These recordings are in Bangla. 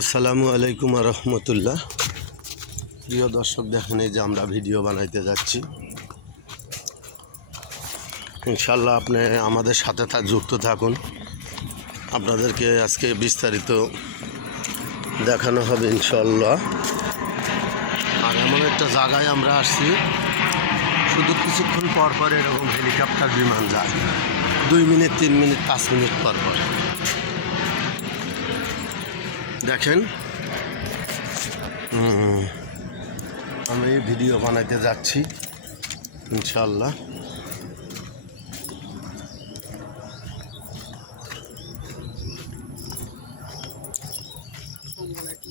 আসসালামু আলাইকুম রহমতুল্লাহ। প্রিয় দর্শক, দেখেন এই যে আমরা ভিডিও বানাইতে যাচ্ছি। ইনশাল্লাহ আপনি আমাদের সাথে যুক্ত থাকুন, আপনাদেরকে আজকে বিস্তারিত দেখানো হবে ইনশাল্লাহ। আর এমন একটা জায়গায় আমরা আসছি, শুধু কিছুক্ষণ পর পর এরকম হেলিকপ্টার বিমান যায়, 2 মিনিট 3 মিনিট 5 মিনিট পর পর। দেখেন আমি ভিডিও বানাইতে যাচ্ছি ইনশাল্লাহ।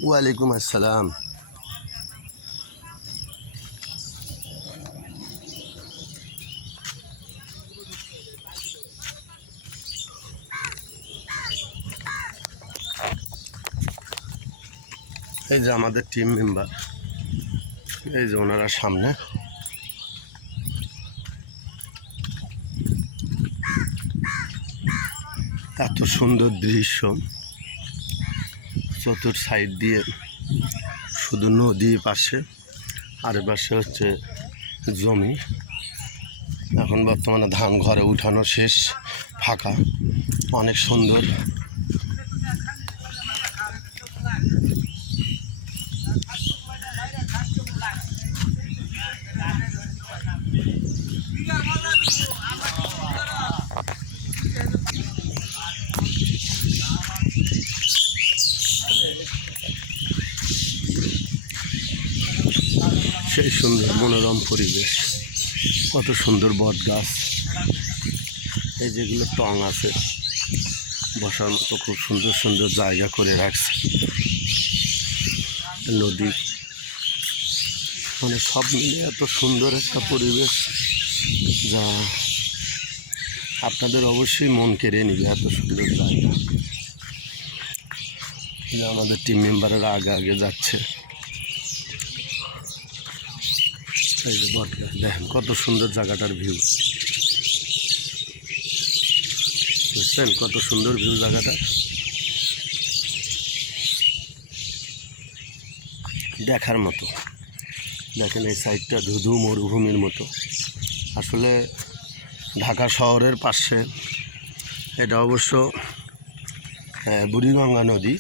ওয়ালাইকুম আসসালাম। এই যে আমাদের টিম মেম্বার, এই যে ওনারা সামনে। এত সুন্দর দৃশ্য, চতুর সাইড দিয়ে শুধু নদী পাশে, আর পাশে হচ্ছে জমি। এখন বর্তমানে ধান ঘরে উঠানো শেষ, ফাঁকা, অনেক সুন্দর। সেই সুন্দর মনোরম পরিবেশ, কত সুন্দর বট গাছ, এই যেগুলো টং আছে বসার মতো, খুব সুন্দর সুন্দর জায়গা করে রাখছে। নদী, মানে সব মিলে এত সুন্দর একটা পরিবেশ, যা আপনাদের অবশ্যই মন কেড়ে নিবে। এত সুন্দর জায়গা, আমাদের টিম মেম্বাররা আগে আগে যাচ্ছে। এই যে বট গাছ, দেখেন কত সুন্দর জায়গাটার ভিউ, বুঝছেন কত সুন্দর ভিউ জায়গাটা। দেখার মতো। দেখেন এই সাইডটা ধুধু মরুভূমির মতো। আসলে ঢাকা শহরের পাশে, এটা অবশ্য বুড়িগঙ্গা নদী।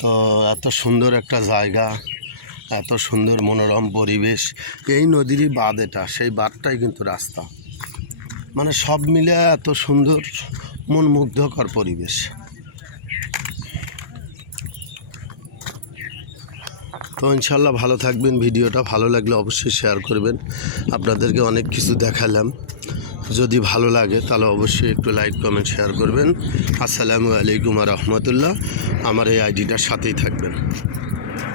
তো এত সুন্দর একটা জায়গা, এত সুন্দর মনোরম পরিবেশ। এই নদীরই বাঁধ, এটা সেই বাঁধটাই কিন্তু রাস্তা, মানে সব মিলে এত সুন্দর মন মুগ্ধকর পরিবেশ। তো ইনশাল্লাহ ভালো থাকবেন। ভিডিওটা ভালো লাগলে অবশ্যই শেয়ার করবেন। আপনাদেরকে অনেক কিছু দেখালাম, যদি ভালো লাগে তাহলে অবশ্যই একটু লাইক কমেন্ট শেয়ার করবেন। আসসালামু আলাইকুম রহমতুল্লাহ। আমার এই আইডিটার সাথেই থাকবেন।